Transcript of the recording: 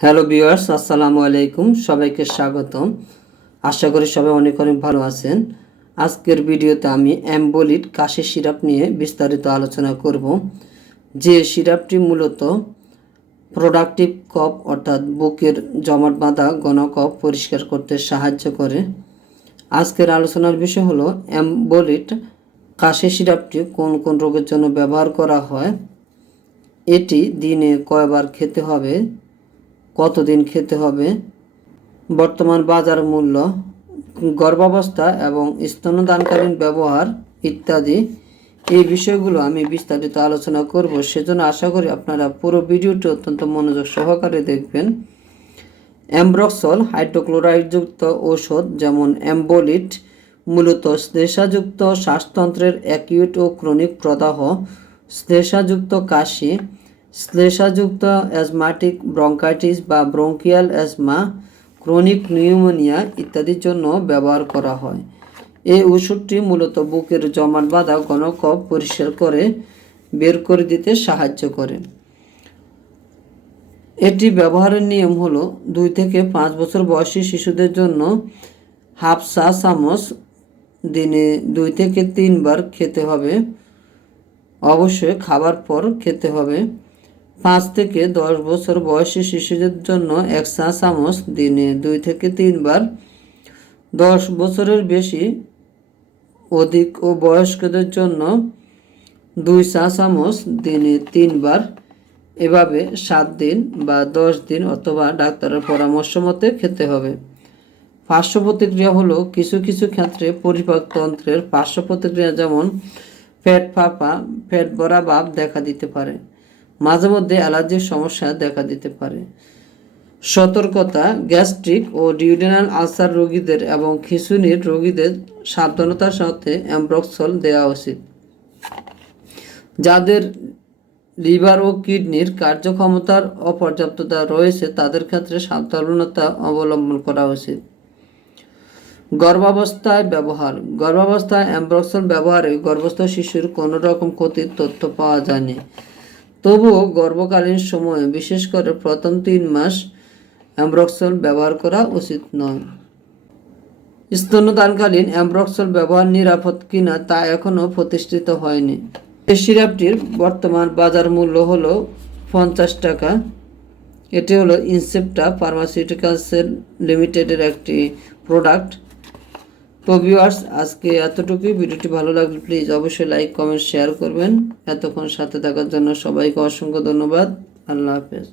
Hello viewers, আসসালামু আলাইকুম। সবাইকে স্বাগতম। আশা করি সবাই অনেক অনেক ভালো আছেন। আজকের ভিডিওতে আমি অ্যাম্বোলিট কাশি সিরাপ নিয়ে বিস্তারিত আলোচনা করব। যে সিরাপটি মূলত প্রোডাক্টিভ কফ অর্থাৎ বুকের জমাট বাঁধা ঘন কফ পরিষ্কার করতে সাহায্য করে। আজকের আলোচনার বিষয় হলো অ্যাম্বোলিট কাশি সিরাপটি কোন কোন রোগের জন্য ব্যবহার করা হয়, এটি দিনে কয়বার খেতে হবে, কতদিন খেতে হবে, বর্তমান বাজার মূল্য, গর্ভাবস্থা এবং স্তন্যদানকালীন ব্যবহার ইত্যাদি এই বিষয়গুলো আমি বিস্তারিত আলোচনা করব। সেজন্য আশা করি আপনারা পুরো ভিডিওটি অত্যন্ত মনোযোগ সহকারে দেখবেন। অ্যাম্ব্রক্সল হাইড্রোক্লোরাইডযুক্ত ঔষধ যেমন অ্যাম্বোলিট মূলত শ্লেষাযুক্ত শ্বাসতন্ত্রের অ্যাকিউট ও ক্রনিক প্রদাহ, শ্লেষাযুক্ত কাশি, শ্লেষাযুক্ত অ্যাজমাটিক ব্রঙ্কাইটিস বা ব্রঙ্কিয়াল অ্যাজমা, ক্রনিক নিউমোনিয়া ইত্যাদির জন্য ব্যবহার করা হয়। এই ওষুধটি মূলত বুকের জমাট বাঁধা ঘন কফ পরিষ্কার করে বের করে দিতে সাহায্য করে। এটি ব্যবহারের নিয়ম হলো 2 থেকে 5 বছর বয়সী শিশুদের জন্য হাফ চা চামচ দিনে 2 থেকে 3 বার খেতে হবে। অবশ্যই খাবার পর খেতে হবে। 5 থেকে 10 বছর বয়সী শিশুদের জন্য 1 চা চামচ দিনে 2 থেকে 3 বার। 10 বছরের বেশি অধিক ও বয়স্কদের জন্য 2 চা চামচ দিনে 3 বার। এভাবে 7 দিন বা 10 দিন অথবা ডাক্তারের পরামর্শ মতে খেতে হবে। পার্শ্ব প্রতিক্রিয়া হলো কিছু কিছু ক্ষেত্রে পরিপাকতন্ত্রের পার্শ্ব প্রতিক্রিয়া, যেমন পেট ফাঁপা, পেট ভরা ভাব দেখা দিতে পারে। মাঝে মধ্যে অ্যালার্জির সমস্যা দেখা দিতে পারে। সতর্কতা: গ্যাস্ট্রিক ও ডিউডেনাল আলসার রোগীদের এবং খিঁচুনির রোগীদের সাবধানতার সাথে অ্যাম্ব্রক্সল দেওয়া উচিত। যাদের লিভার ও কিডনির কার্যক্ষমতার অপর্যাপ্ততা রয়েছে তাদের ক্ষেত্রে সাবধানতা অবলম্বন করা উচিত। গর্ভাবস্থায় ব্যবহার: গর্ভাবস্থায় অ্যাম্ব্রক্সল ব্যবহারে গর্ভস্থ শিশুর কোনো রকম ক্ষতির তথ্য পাওয়া যায়নি। তবুও গর্ভকালীন সময়ে, বিশেষ করে প্রথম 3 মাস, অ্যাম্ব্রক্সল ব্যবহার করা উচিত নয়। স্তন্যদানকালীন অ্যাম্ব্রক্সল ব্যবহার নিরাপদ কিনা তা এখনও প্রতিষ্ঠিত হয়নি। এই সিরাপটির বর্তমান বাজার মূল্য হলো 50 টাকা। এটি হলো ইনসেপ্টা ফার্মাসিউটিক্যালসের লিমিটেডের একটি প্রোডাক্ট। তো ভিউয়ার্স, আজকে এতটুকুই। ভিডিওটি ভালো লাগলে প্লিজ অবশ্যই লাইক, কমেন্ট, শেয়ার করবেন। এতক্ষণ সাথে থাকার জন্য সবাইকে অসংখ্য ধন্যবাদ। আল্লাহ হাফেজ।